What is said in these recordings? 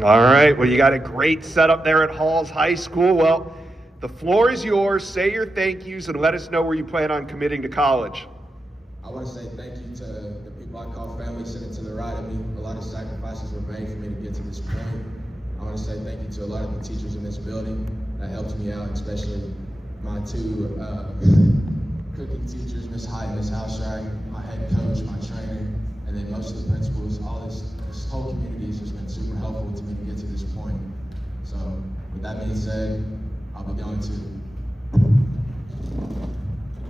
All right, well, you got a great setup there at Halls High School. Well, the floor is yours. Say your thank yous and let us know where you plan on committing to college. I want to say thank you to the people I call family sitting to the right of me. A lot of sacrifices were made for me to get to this point. I want to say thank you to a lot of the teachers in this building that helped me out, especially my two cooking teachers, Miss Hyde and Miss Houserack, my head coach, my trainer, and then most of the principals. All this whole community has just been super helpful to me to get to this point. So with that being said, I'll be going to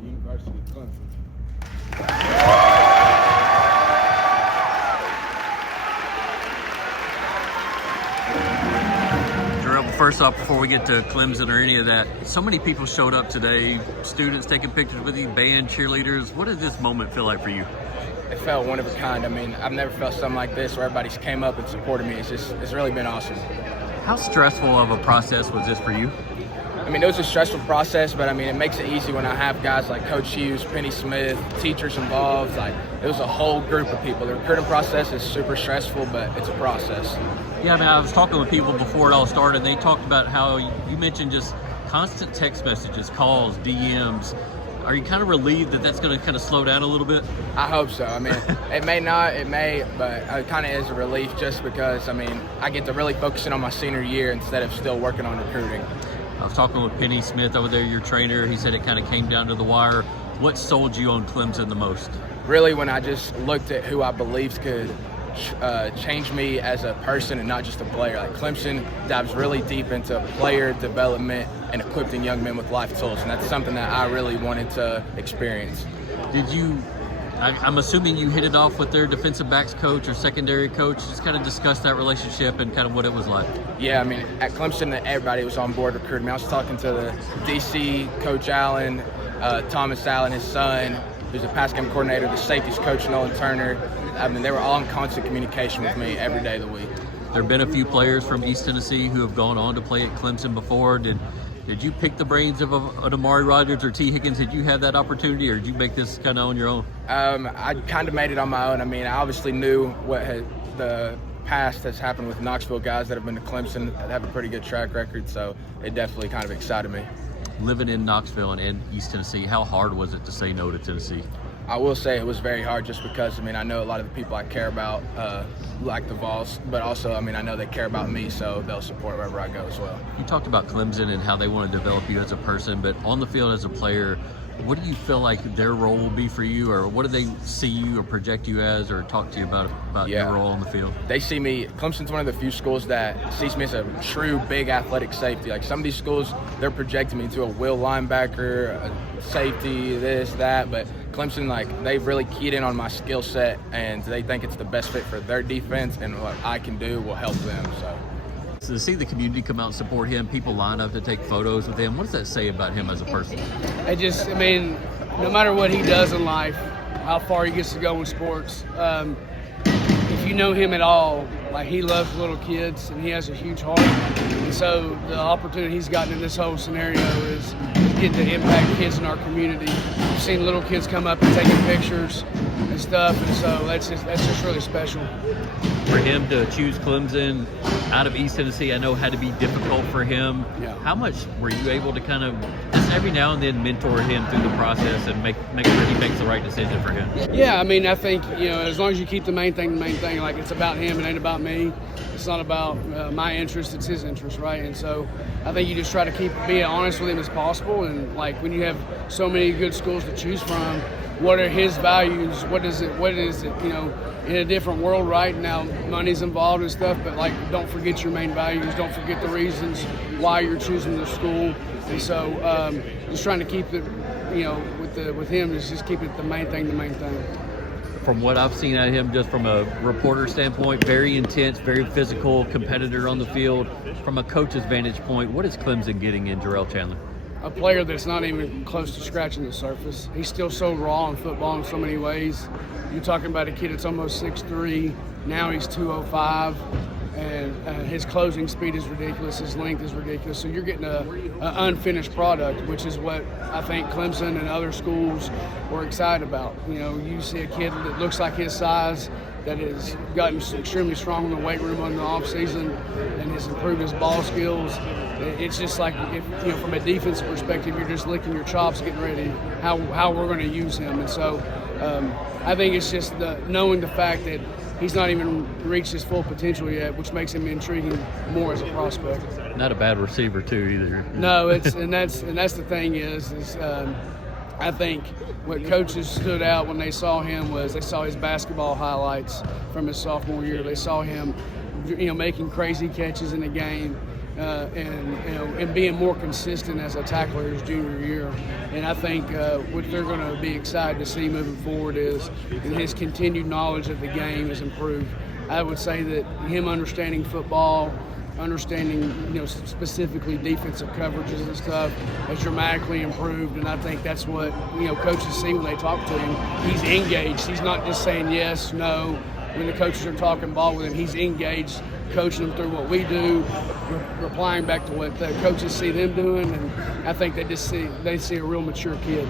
University of Clemson. Jarrell, first off, before we get to Clemson or any of that, so many people showed up today, students taking pictures with you, band, cheerleaders. What did this moment feel like for you? It felt one of a kind. I mean, I've never felt something like this where everybody came up and supported me. It's really been awesome. How stressful of a process was this for you? I mean, it was a stressful process, but I mean, it makes it easy when I have guys like Coach Hughes, Penny Smith, teachers involved. Like, it was a whole group of people. The recruiting process is super stressful, but it's a process. Yeah, I mean, I was talking with people before it all started. They talked about how you mentioned just constant text messages, calls, DMs. Are you kind of relieved that that's going to kind of slow down a little bit? I hope so. I mean, it may not, it may, but it kind of is a relief just because, I mean, I get to really focus in on my senior year instead of still working on recruiting. I was talking with Penny Smith over there, your trainer. He said it kind of came down to the wire. What sold you on Clemson the most? Really, when I just looked at who I believed could change me as a person and not just a player. Like, Clemson dives really deep into player development and equipping young men with life tools, and that's something that I really wanted to experience. Did you, I'm assuming you hit it off with their defensive backs coach or secondary coach, just kind of discuss that relationship and kind of what it was like? Yeah, I mean, at Clemson, everybody was on board recruiting me. I was talking to the DC, Coach Allen, Thomas Allen, his son, who's a pass game coordinator, the safeties coach, Nolan Turner. I mean, they were all in constant communication with me every day of the week. There have been a few players from East Tennessee who have gone on to play at Clemson before. Did you pick the brains of an Amari Rodgers or T. Higgins? Did you have that opportunity, or did you make this kind of on your own? I kind of made it on my own. I mean, I obviously knew what the past has happened with Knoxville guys that have been to Clemson that have a pretty good track record, so it definitely kind of excited me. Living in Knoxville and in East Tennessee, how hard was it to say no to Tennessee? I will say it was very hard just because, I mean, I know a lot of the people I care about like the Vols, but also, I mean, I know they care about me, so they'll support wherever I go as well. You talked about Clemson and how they want to develop you as a person, but on the field as a player, what do you feel like their role will be for you, or what do they see you or project you as, or talk to you about your role on the field? They see me, Clemson's one of the few schools that sees me as a true big athletic safety. Like, some of these schools, they're projecting me into a will linebacker, a safety, this, that, but Clemson, like, they've really keyed in on my skill set, and they think it's the best fit for their defense, and what I can do will help them. So to see the community come out and support him, people line up to take photos with him, what does that say about him as a person? I mean, no matter what he does in life, how far he gets to go in sports, if you know him at all, like, he loves little kids and he has a huge heart. And so the opportunity he's gotten in this whole scenario is getting to impact kids in our community. We've seen little kids come up and taking pictures and stuff, and so that's just really special. For him to choose Clemson out of East Tennessee, I know had to be difficult for him. Yeah. How much were you able to kind of just every now and then mentor him through the process and make sure he makes the right decision for him? Yeah, I mean, I think, as long as you keep the main thing, like, it's about him, it ain't about me. It's not about my interest, it's his interest, right? And so I think you just try to be honest with him as possible, and, like, when you have so many good schools to choose from, what are his values? What is it, in a different world right now, money's involved and stuff, but, like, don't forget your main values, don't forget the reasons why you're choosing the school. And so just trying to keep it, with him, is just keep it the main thing. From what I've seen out of him, just from a reporter standpoint, very intense, very physical competitor on the field. From a coach's vantage point, what is Clemson getting in Jarrell Chandler? A player that's not even close to scratching the surface. He's still so raw in football in so many ways. You're talking about a kid that's almost 6'3", now he's 205, and his closing speed is ridiculous, his length is ridiculous. So you're getting an unfinished product, which is what I think Clemson and other schools were excited about. You see a kid that looks like his size, that has gotten extremely strong in the weight room in the offseason and has improved his ball skills. It's just like, from a defensive perspective, you're just licking your chops, getting ready how we're going to use him. And so I think it's just knowing the fact that he's not even reached his full potential yet, which makes him intriguing more as a prospect. Not a bad receiver too either. No, that's the thing is I think what coaches stood out when they saw him was they saw his basketball highlights from his sophomore year. They saw him, making crazy catches in the game. And being more consistent as a tackler his junior year. And I think what they're going to be excited to see moving forward is his continued knowledge of the game has improved. I would say that him understanding football, understanding specifically defensive coverages and stuff has dramatically improved, and I think that's what coaches see when they talk to him. He's engaged. He's not just saying yes, no. When the coaches are talking ball with him, he's engaged, coaching them through what we do, replying back to what the coaches see them doing, and I think they see a real mature kid.